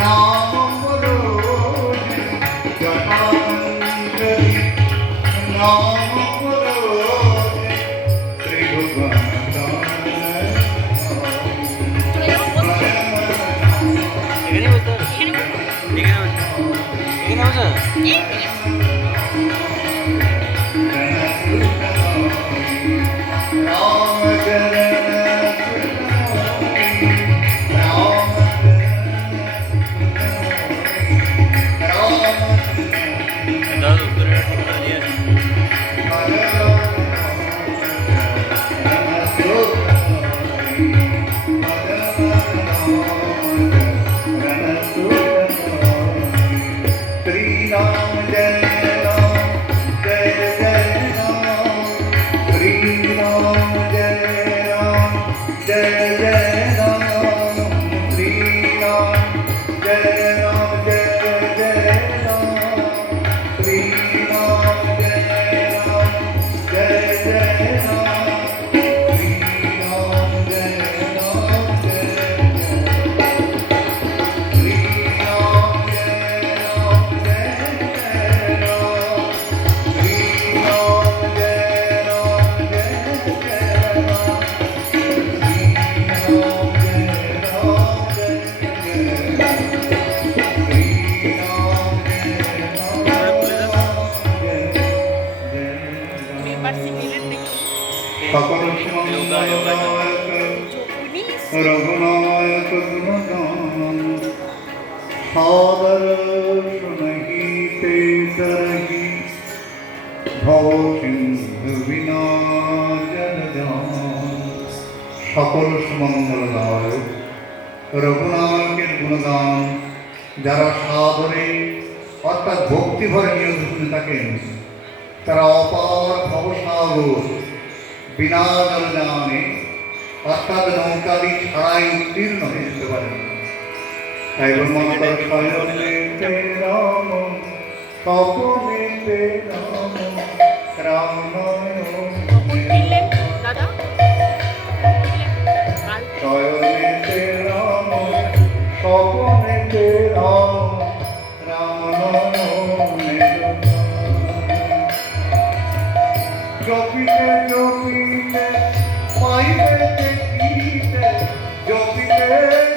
নাম রোজে নায়ক রঘুনায়কের গুণগান, যারা সাদরে অর্থাৎ ভক্তি ভরে নিয়োগ শুনে থাকেন, তারা অপার ভবসাগর, বিনা জলযানে অর্থাৎ নৌকাদি ছাড়াই উত্তীর্ণ হয়ে যেতে পারেন তাই স্বয়নেতে রাম স্বপনেতে রাম দাদা। স্বয়নেতে রাম স্বপনেতে রাম রাম জপিতে জপিতে পাইবে দেখিতে জপিতে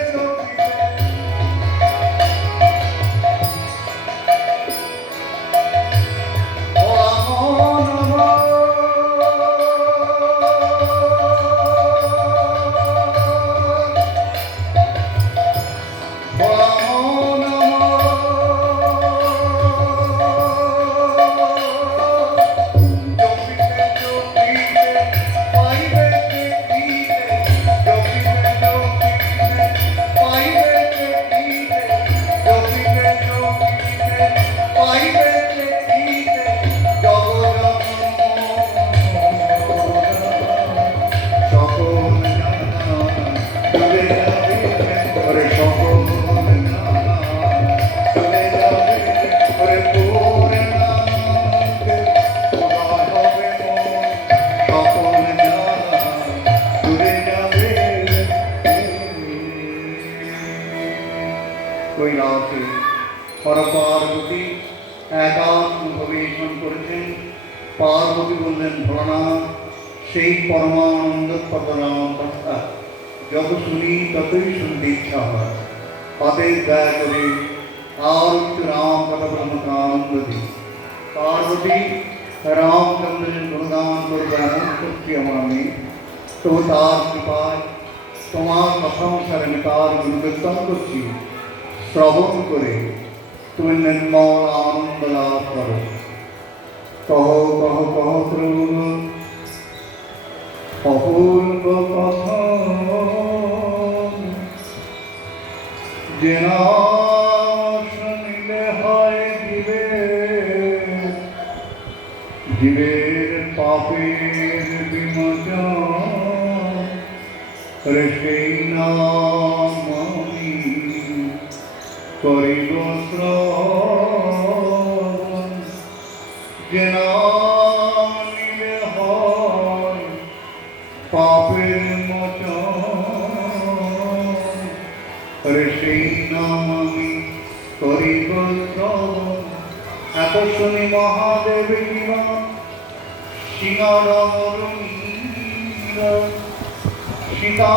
সেই পরমানন্দ পদনাম কথা যত শুনি ততই শুনতে ইচ্ছা হয় তাদের দয়া করে আর একটু রাম কথা বলে আমাকে আনন্দ দিই পার্বতী রামচন্দ্রের গুণগান করব এমন শক্তি আমার নেই তবু তার কৃপায় তোমার কথা অনুসারে আমি তার গুণকীর্তন করছি শ্রবণ করে তুমি নির্মল আনন্দ লাভ করো কহ কহ কহ প্রভু অপূর্ব কথা যে শুনিলে হয় দিবে জীবের পাপের বিমোচন সেই নাম করিব শ্রবণ মহাদেব কিবা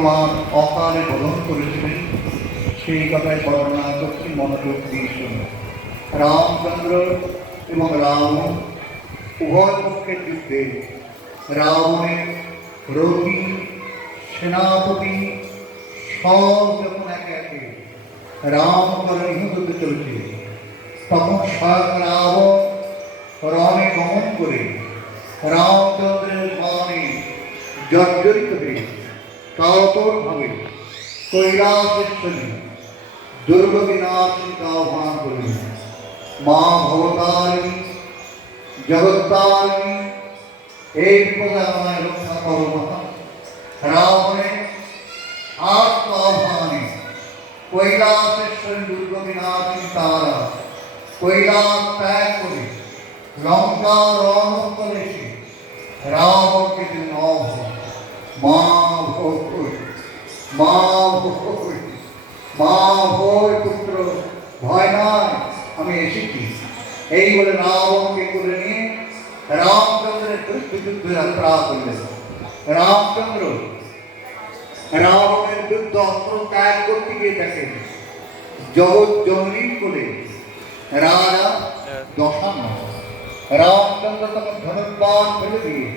তোমার অকালে বলন করেছিলেন সেই কথায় বর্ণনা করছি, মনোযোগ দিয়ে শুনুন রামচন্দ্র এবং রাবণ উভয় পক্ষের যুদ্ধে রাবণের রবি সেনাপতি, সব যখন একে একে রাম করে নিহত হতে চলছে, তখন স্বয়ং রাবণ রণে গমন করে রামচন্দ্রের মানে জর্জরিত হয়ে কাতরভাবে কৈলাসেশ্বরী দুর্গ বিনাশিকা আহ্বান করলেন মা ভবতারিণী জগত্তারিণী এই বিপদে আমায় রক্ষা করো মা রাবণের আত্ম আহ্বানে কৈলাসেশ্বরী দুর্গ বিনাশিনী তারা কৈলাস ত্যাগ করে লঙ্কা রণ করেছে রাবণকে জন্য মা ভোগ মা মা ভয় পুত্র ভয় নয় আমি এসেছি এই বলে রাবণকে করে নিয়ে রামচন্দ্রের বিরুদ্ধে যুদ্ধে যাত্রা করলেন রামচন্দ্র রাবণের যুদ্ধ অস্ত্র ত্যাগ করতে গিয়ে দেখেন জগৎ জননী করে রাজা দশান্ন রামচন্দ্র তখন ধনুর্বাণ ফেলে দিয়ে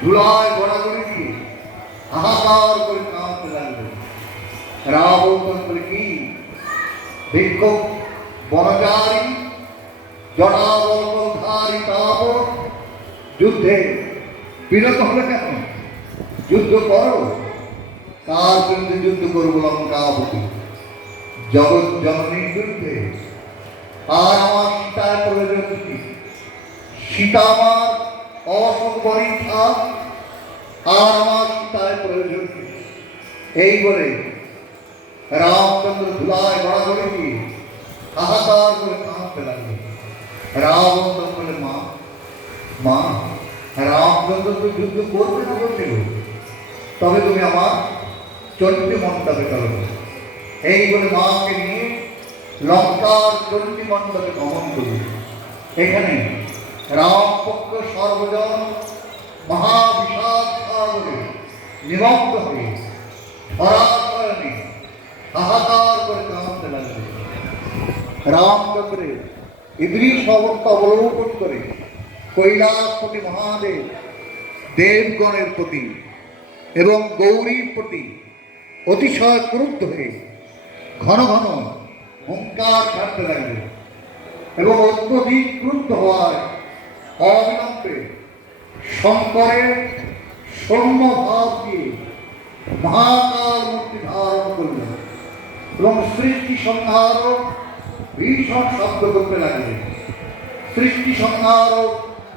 ধুলায় গড়াগড়ি দিয়ে হাহাকার করে লাগলেন রাবণচন্দ্র কি বিক্ষোভ বনজারি জড়াবলধারী তাপ যুদ্ধে বিরত হবে কেন? যুদ্ধ করো। কার বিরুদ্ধে যুদ্ধ করব লঙ্কাবতী। জগৎ জননীর বিরুদ্ধে। আর আমার সীতার প্রয়োজন কি? সীতা আমার পরীক্ষা আর আমার সীতার প্রয়োজন এই বলে রামচন্দ্র ধুলায় গড়াগড়ি দিয়ে হাহাকার করে কাঁদতে লাগল রামচন্দ্র বলে মা মা রামচন্দ্র তো যুদ্ধ করবে না বলছিল তবে তুমি আমার চণ্ডী মণ্ডপে চলো এই বলে মাকে নিয়ে লঙ্কার চণ্ডী মণ্ডপে গমন করি এখানে রামপক্ষ সর্বজন মহাবিষাদ সাগরে নিমগ্ন হয়ে ধরাশয়নে হাহাকার করে কাঁদতে লাগবে রামচন্দ্রের ইদ্রিস অবস্থা অবলম্বন করে কৈলাসপতি মহাদেব, দেবগণের প্রতি এবং গৌরীর প্রতি অতিশয় ক্রুদ্ধ হয়ে ঘন ঘন হুঙ্কার ছাড়তে লাগবে এবং অত্যধিক ক্রুদ্ধ হওয়ায় অবিলম্বে শঙ্করের সৌম্য ভাব দিয়ে মহাকাল মূর্তি ধারণ করলেন এবং সৃষ্টি সংহার ভীষণ শব্দ করতে লাগলেন সৃষ্টি সংহার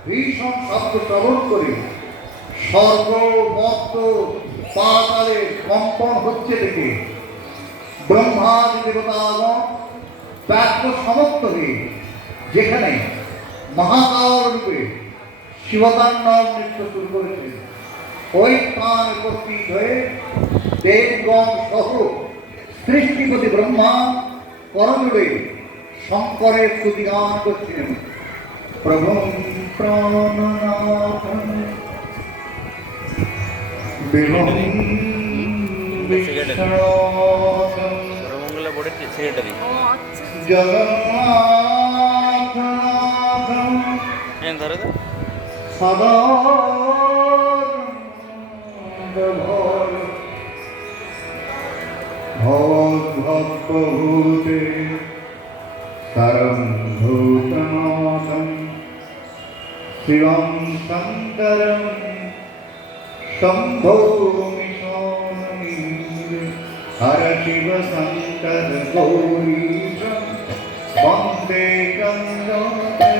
ভীষণ শব্দ শ্রবণ করে। স্বর্গ মত্ত পাতালে কম্পন হচ্ছে দেখে। ব্রহ্মাদি দেবতাগণ ব্যক্ত সমস্ত হয়ে যেখানে মহাকাল রূপে শিবতাণ্ডব নৃত্য শুরু করেছে। ওই স্থান উপস্থিত হয়ে দেবগণ সহ সৃষ্টিপতি ব্রহ্মা করজুড়ে শঙ্করের স্তুতিগান করছিলেন। প্রভু প্রাণনাথ বিহং বিশ্বনাথম। भवद्भक्तभूते सर्वं भूतनाथं शिवं शङ्करं वन्दे हरशिवसन्त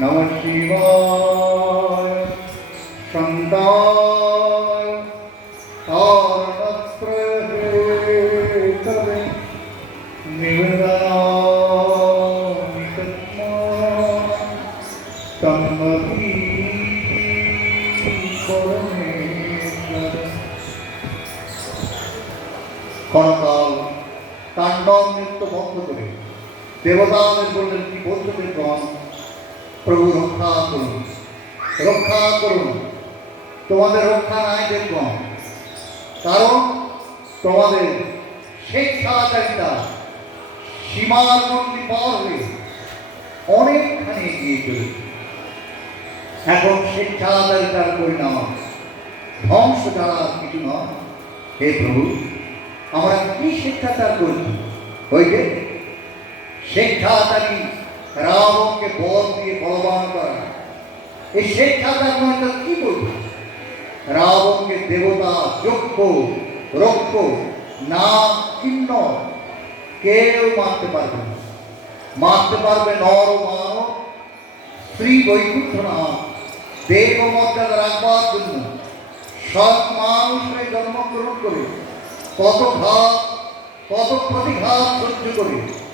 নম শিবায়। সন্তায় তারণত্রয়ে নিবেদনামি তন্মা তন্মতি পরমেশ্বর ক্ষণকাল তাণ্ডব নৃত্য বন্ধ করে দেবতাদের বললেন, কি বলতে দেবগণ প্রভু রক্ষা করুন। রক্ষা করুন। তোমাদের রক্ষা নাই দেবগণ কারণ তোমাদের স্বেচ্ছাচারিতা সীমার মন্দির পার হয়ে অনেকখানি এগিয়ে চলেছে। এখন স্বেচ্ছাচারিতার পরিণাম ধ্বংস ছাড়া কিছু নয়। হে প্রভু, আমরা কি শিক্ষাচার করছি? ওই যে শিক্ষাচারী রাবণকে বল দিয়ে বলবান করা। এই শিক্ষাচার নয় তো কি বলব? রাবণকে দেবতা যক্ষ রক্ষ, না চিহ্ন কেউ মারতে পারবে না। মারতে পারবে নর ও মানব, স্ত্রী, বৈকুণ্ঠ না। দেব মর্যাদা রাখবার জন্য সৎ মানুষ হয়ে জন্মগ্রহণ করে কত ঘাত কত প্রতিঘাত সহ্য করে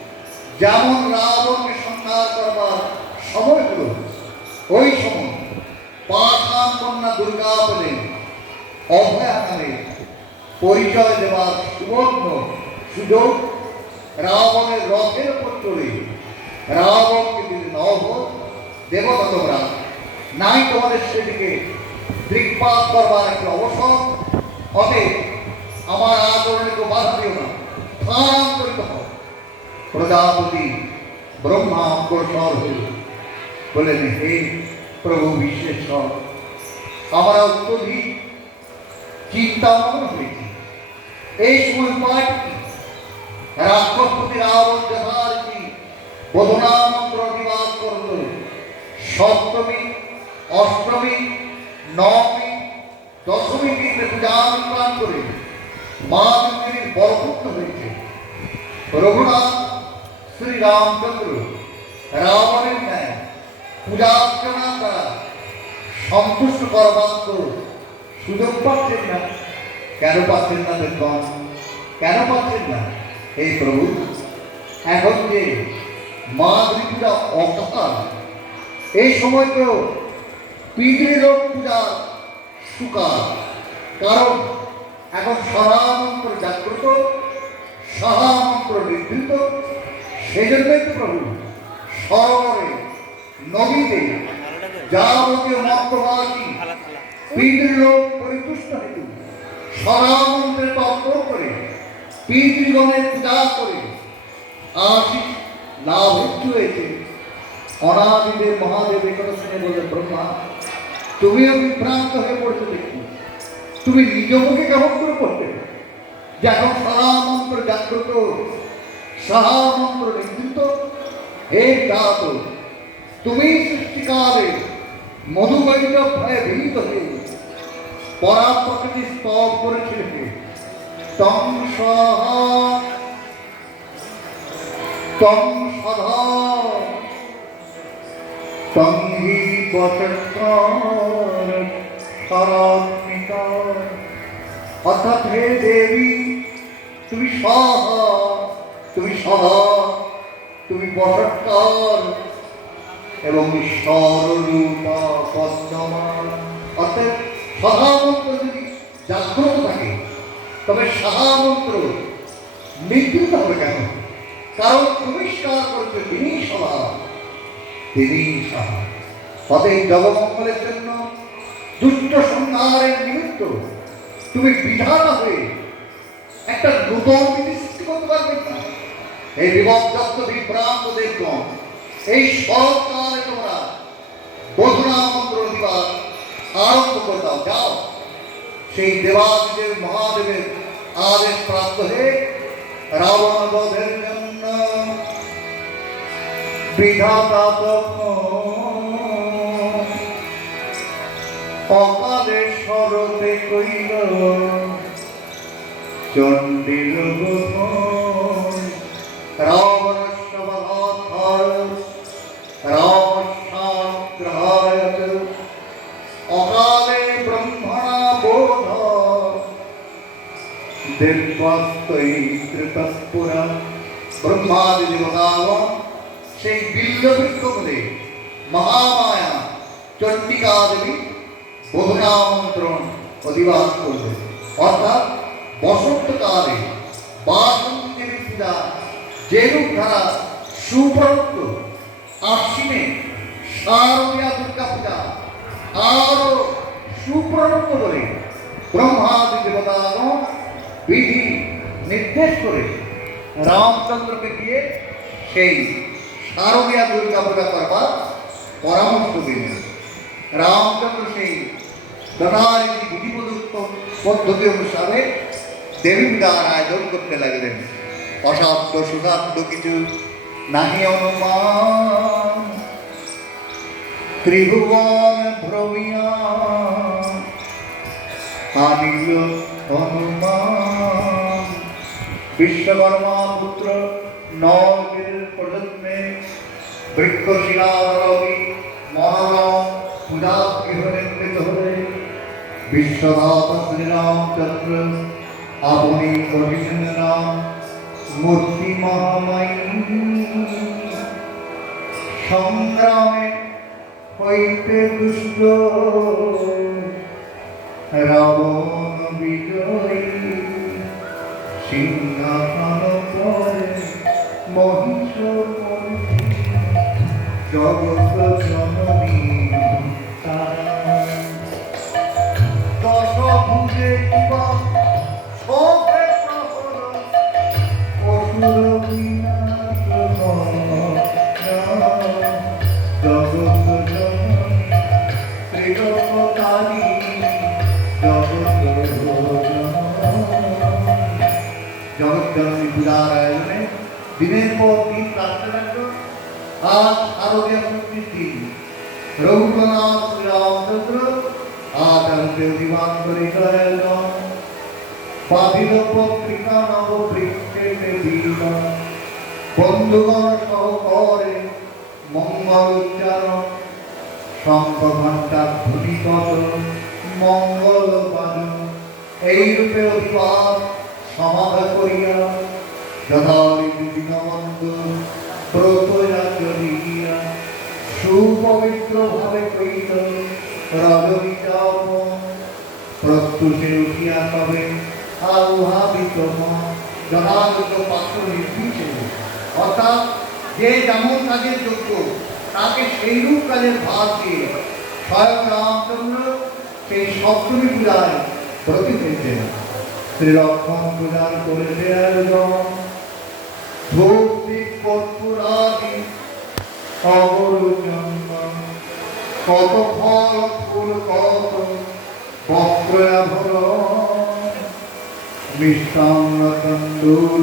যেমন রাবণকে সংহার করবার সময় হলো ওই সময় পাঠান কন্যা দুর্গা বলে অভয়া নামে পরিচয় দেওয়ার সুবর্ণ সুযোগ রাবণের রথের উপর চড়ে রাবণকে যদি অভ দেবতা তোমরা নাই তোমাদের সেদিকে দৃকপাত করবার একটা অবসর। অতএব আমার আচরণকে বাধা দিও না, স্থানান্তরিত হও। প্রজাপতি ব্রহ্মা অগ্রসর হইল বলেন হে প্রভু বিশ্বেশ্বর আমরা অত্যধিক চিন্তামগ্ন হয়েছি এই সময় কি রাক্ষসপতি রাবণ যথারীতি বোধনা মন্ত্র নিবাস করল সপ্তমী, অষ্টমী, নবমী, দশমী দিনে পূজা অনুষ্ঠান করে মা দুর্গির বরপুত্র হয়েছে। রঘুনাথ শ্রী রামচন্দ্র রাবণের ন্যায় পূজা অর্চনা দ্বারা সন্তুষ্ট করবার তো সুযোগ পাচ্ছেন না। কেন পাচ্ছেন না দেখুন কেন পাচ্ছেন না? এই প্রভু, এখন যে মা ত্রিপুরা অকাল এই সময় তো পিতৃলোক পূজার সুকার। কারণ এখন সহামন্ত্র জাগ্রত সহামন্ত্র নির্ধৃত সেই জন্যই তো প্রভু সরোবরে নদীতে যাবতীয় মন্ত্রবাদী পিতৃলোক পরিতুষ্ট হেতু সরামন্ত্রে তন্ত্র করে, পিতৃগণের পূজা করে আশিস লাভ হেতু হয়েছে। অনাদিদের মহাদেব একথা শুনে বললেন ব্রহ্মা, তুমিও বিভ্রান্ত হয়ে পড়ছো দেখি। তুমি নিজ মুখে কেমন করে পড়তে? যে এখন সহামন্ত্র জাগ্রত নির্দিত হে জাত, তুমি সৃষ্টিকালে মধুবৈদ্য ভয়ে ভীত হয়ে পরাপ্রকৃতি স্তব করেছিলে তং সহা, তং সধা, তং হি অর্থাৎ হে দেবী, তুমি সহ তুমি সহ তুমি বসৎকার এবং স্বরূপা পদ্মমান অর্থাৎ সহামন্ত্র যদি জাগ্রত থাকে, তবে সহামন্ত্র নিবৃত হবে কেন? কারণ পরিষ্কার করছে তিনি সভা তিনি সাহা অতএব জগমঙ্গলের জন্য দুষ্ট সংহারের নিমিত্ত তুমি বিধাতা হয়ে একটা নূতন বিধি সৃষ্টি করতে পারবে না। এই বিভক্ত বিভ্রান্ত দেখলাম এই শরৎকালে তোমরা বধুনা মন্ত্র দিবার আরম্ভ করে দাও, যাও। সেই দেবাদিদেব মহাদেবের আদেশ প্রাপ্ত হয়ে রাবণ বধের জন্য। বিধাতা অকালে শরতে কইল, চণ্ডীর রাবণ সভায় রাম সাগ্রহায় অকালে ব্রহ্মণা বোধ দেবাস্তৈ কৃতপুরা ব্রহ্মাদি দেবতাগণ সেই বিল্লবৃক্ষ বলে মহামায়া চণ্ডিকা দেবী বহুনামন্ত্রণ অধিবাস করবে অর্থাৎ বসন্তকালে বাসন্তী যেরূপ ধারা সুপ্রবৃত্ত আশ্বিনে শারদীয়া দুর্গা পূজা আরও সুপ্রবৃত্ত বলে ব্রহ্মাদি দেবতাগণ বিধি নির্দেশ করে রামচন্দ্রকে দিয়ে সেই শারদীয়া দুর্গা পূজা করবার পরামর্শ দিলেন। রামচন্দ্র সেই বিধি প্রদত্ত পদ্ধতি অনুসারে দেবী আয়োজন করতে লাগলেন। অসাধ্য সুসাধ্য কিছু নাহি অনুমান। ত্রিভুবন ভ্রমিয়া। আনিল হনুমান। বিশ্বকর্মা পুত্র নগের প্রজন্মে বৃক্ষশিলা রবি মনোরম পূজা নির্মিত হলে বিশ্বনাথ শ্রীরামচন্দ্র আপনি মূর্তি মহামায়ী সংগ্রামে হইতে দুষ্ট। রাবণ বিজয়ী। সিংহাসন পরে মহিষ জগৎ জননী। পূজার আয়োজনে দিনের পর দিন কাটতে লাগল। আজ শারদীয় মুক্তির দিন। রঘুনাথ শ্রীরামচন্দ্র, আজ আনতে অভিমান করে গেলাম পাবিল পত্রিকা নব বৃক্ষেতে দিলাম বন্ধুগণ সহকরে মঙ্গল উচ্চারণ। শঙ্খ ঘণ্টা ধ্বনিকত মঙ্গল বাজন। এইরূপে অধিবাদ সমাধা করিয়া যথারীতি দীনবন্ধু প্রতয়া চলিয়া সুপবিত্র ভাবে কইল রজবিচাপ প্রত্যুষে উঠিয়া তবে বিক্রম জনাদত পাত্র নির্বিচে অর্থাৎ যে যেমন কাজের যোগ্য তাকে সেইরূপ কাজের ভাগ দিয়ে স্বয়ং রামচন্দ্র সেই সপ্তমী পূজায় ব্রতী হয়েছেন শ্রীলক্ষণ পূজার করেছে ধূপ কর্পূরাদি অবরুচন্দন কত ফল ফুল কত বক্রয়াভর মিষ্টান্ন তন্দুর